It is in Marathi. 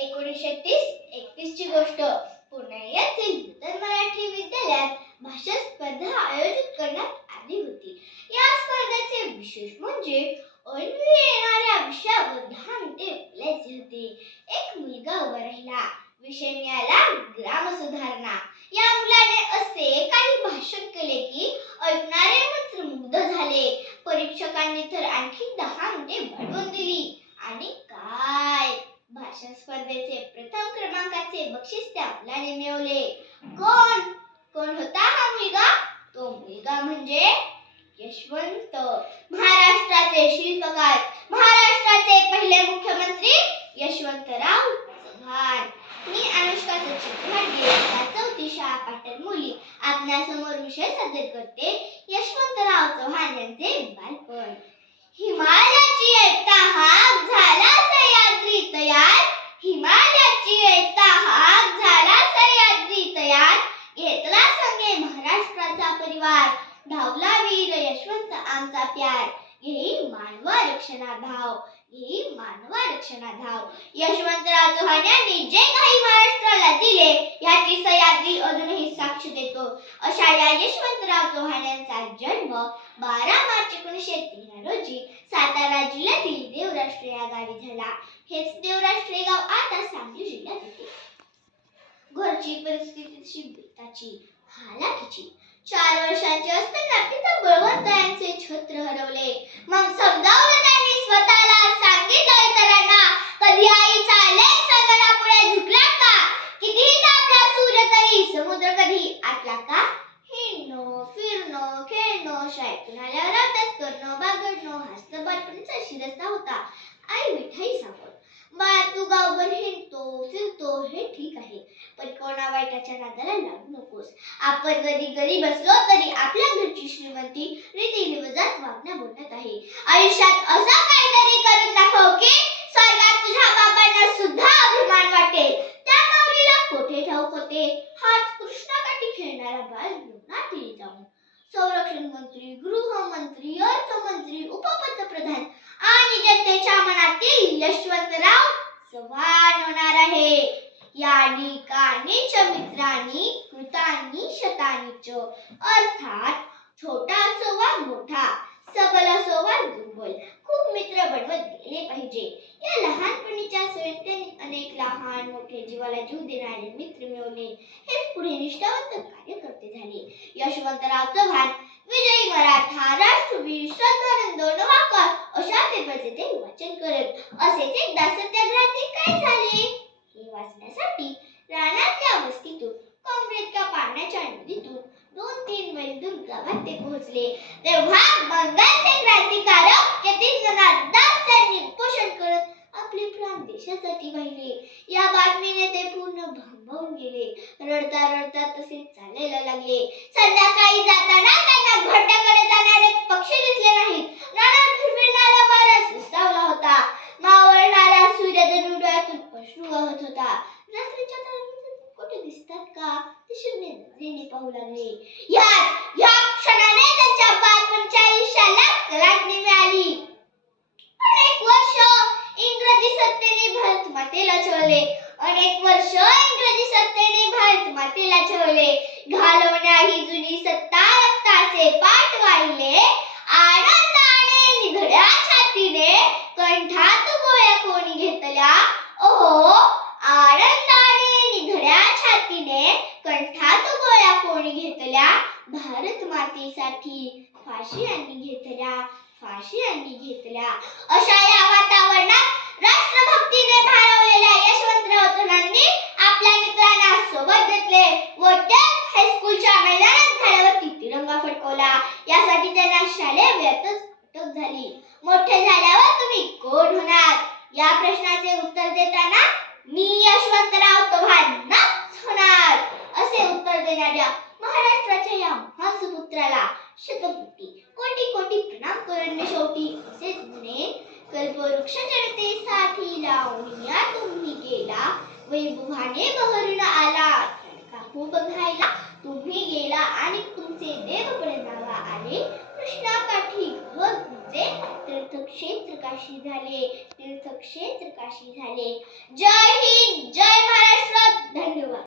एकोणीसशे तीस एकतीस ची गोष्ट. पुणे येथील नूतन मराठी विद्यालयात भाषण स्पर्धा आयोजित करण्यात आली होती. या स्पर्धेचे विशेष म्हणजे येणाऱ्या विषयावर दहा मिनिटे बोलायची होते. एक मुलगा उभा राहिला. विषय मिळाला ग्राम सुधारणा या मुलाने असे काही भाषण केले की ऐकणारे मंत्रमुग्ध झाले परीक्षकांनी तर आणखी दहा मिनिटे वाढवून दिली आणि काय भाषण स्पर्धेचे प्रथम क्रमांकाचे बक्षीस त्या मुलाने मिळवले. कोण? कोण होता हा मुलगा? तो मुलगा म्हणजे यशवंत. महाराष्ट्राचे शिल्पकार महाराष्ट्राचे पहिले मुख्यमंत्री यशवंतराव चव्हाण. मी अनुष्का सचिन भांडे चौथी शाळा पाटण मुली. आपल्यासमोर विषय सादर करते यशवंतराव चव्हाण यांचे बालपण. हिमाल ऐकता हाक झाला सह्याद्री तयार हिमालयाची ऐकता हाक झाला सह्याद्री तयार घेतला संगे महाराष्ट्राचा परिवार धावला वीर यशवंत आमचा प्यार. घेई मानवा रक्षणा धाव घेई मानवा रक्षणा धाव यशवंतराव चव्हाणांनी जे काही महाराष्ट्राला दिले याची सह्याद्री अजूनही साक्ष देतो. अशा या यशवंतराव चव्हाण यांचा जन्म बारा मार्च एकोणीसशे तेरा रोजी सातारा जिल्ह्यातील देवराष्ट्र या गावी झाला. हेच देवराष्ट्र हे गाव आता सांगली जिल्ह्यात येते. घरची परिस्थिती बेताची हालाकीची. चार वर्षांचे असताना पिता बळवंत छत्र हरवले. मग समजावलं त्यांनी स्वतःला सांगितलं इतरांना कधी आईचा लेख संगणा झुकला का? कितीही तापला सूर्य तरी समुद्र कधी आटला का? हिंडणं फिरणं खेळणं शाळेतून आल्यावर अभ्यास करणं बागडणं हसणं बालपणीचा शिरस्ता होता. आई मिठाई सांगत बाळा तू गावभर हिंडतो फिरतो हे ठीक आहे. पण कोणा वाईटाच्या नादाला लागू नकोस. आपण जरी गरीब असलो तरी आपल्या घरची श्रीमंती रीती रिवाजात वागण्या बोलत आहे. आयुष्यात असं काहीतरी करून दाखव की स्वर्गात तुझ्या बाबांना सुद्धा अभिमान वाटेल. त्या माऊलीला कोठे ठाऊक होते? हाच कृष्णाकाठी खेळणारा बाल बाळ नाती जाऊन. संरक्षण मंत्री गृहमंत्री अर्थमंत्री उपपंतप्रधान आणि जनतेच्या मनातील यशवंतराव चव्हाण होणार आहे. च मित्रांनी कृतांनी कृतानी च. अर्थात छोटा असो वा मोठा सबल असो वा दुर्बल. खूप मित्र बनवत गेले पाहिजे. या लहानपणीच्या सवयीत अनेक लहान मोठे जीवाला जीव देणारे मित्र मिळवले. हेच पुढे निष्ठावंत कार्यकर्ते झाले. यशवंतराव चव्हाण विजयी मराठा राष्ट्रवीर श्रद्धानंद नवाकर अशा पेपरचे ते वाचन करत. असेच एकदा सत्याग्रहाचे काय पोहोचले. तेव्हा बंगालचे क्रांतिकारक जतींद्रनाथ दास यांनी उपोषण करत आपले प्राण देशासाठी वाहिले. या बातमीने ते पूर्ण भांबवून गेले. रडता रडता तसे चालायला लागले. संध्याकाळी जाताना त्यांना घट्टाकडे जाणारे पक्षी दिसले नाहीत. रानात फिरणारा वारा सुस्तावला होता. मावळणारा सूर्य जणू डोळ्यातून अश्रू वाहत होता. रात्रीच्या तारांमध्ये कुठे दिसतात का? ते शून्य नजरेने पाहू लागले. ह्याच अनेक वर्ष इंग्रजी सत्तेने भारत मातेला छळले अनेक वर्ष इंग्रजी सत्तेने भारत मातेला छळले घालवण्या ही जुनी सत्ता रक्ताचे पाठ वाहिले. भारत मातेसाठी फाशी यांनी घेतल्या फाशी यांनी घेतल्या. अशा या वातावरणात राष्ट्रभक्तीने भारवलेल्या यशवंतराव चव्हाणांनी आपल्या मित्रांना सोबत घेतले. व टेक हायस्कूलच्या मैदानात झाडावरती तिरंगा फडकवला. यासाठी त्यांना शालेय वेळातच अटक झाली. मोठे झाल्यावर तुम्ही कोण होणार? या प्रश्नाचे उत्तर देताना मी यशवंतराव चव्हाणांनाच होणार असे उत्तर देणाऱ्या महाराष्ट्राच्या या महान सुपुत्राला शतकोटी कोटी कोटी प्रणाम करणे शेवटी. असे म्हणे कल्पवृक्ष जनतेसाठी लावून या तुम्ही गेला. वैभवाने बहरून आला. कापू बघायला तुम्ही गेला आणि तुमचे देव प्रणावा आले. कृष्णाकाठी घर तुमचे तीर्थक्षेत्र काशी झाले. तीर्थक्षेत्र काशी झाले. जय हिंद जय महाराष्ट्र. धन्यवाद.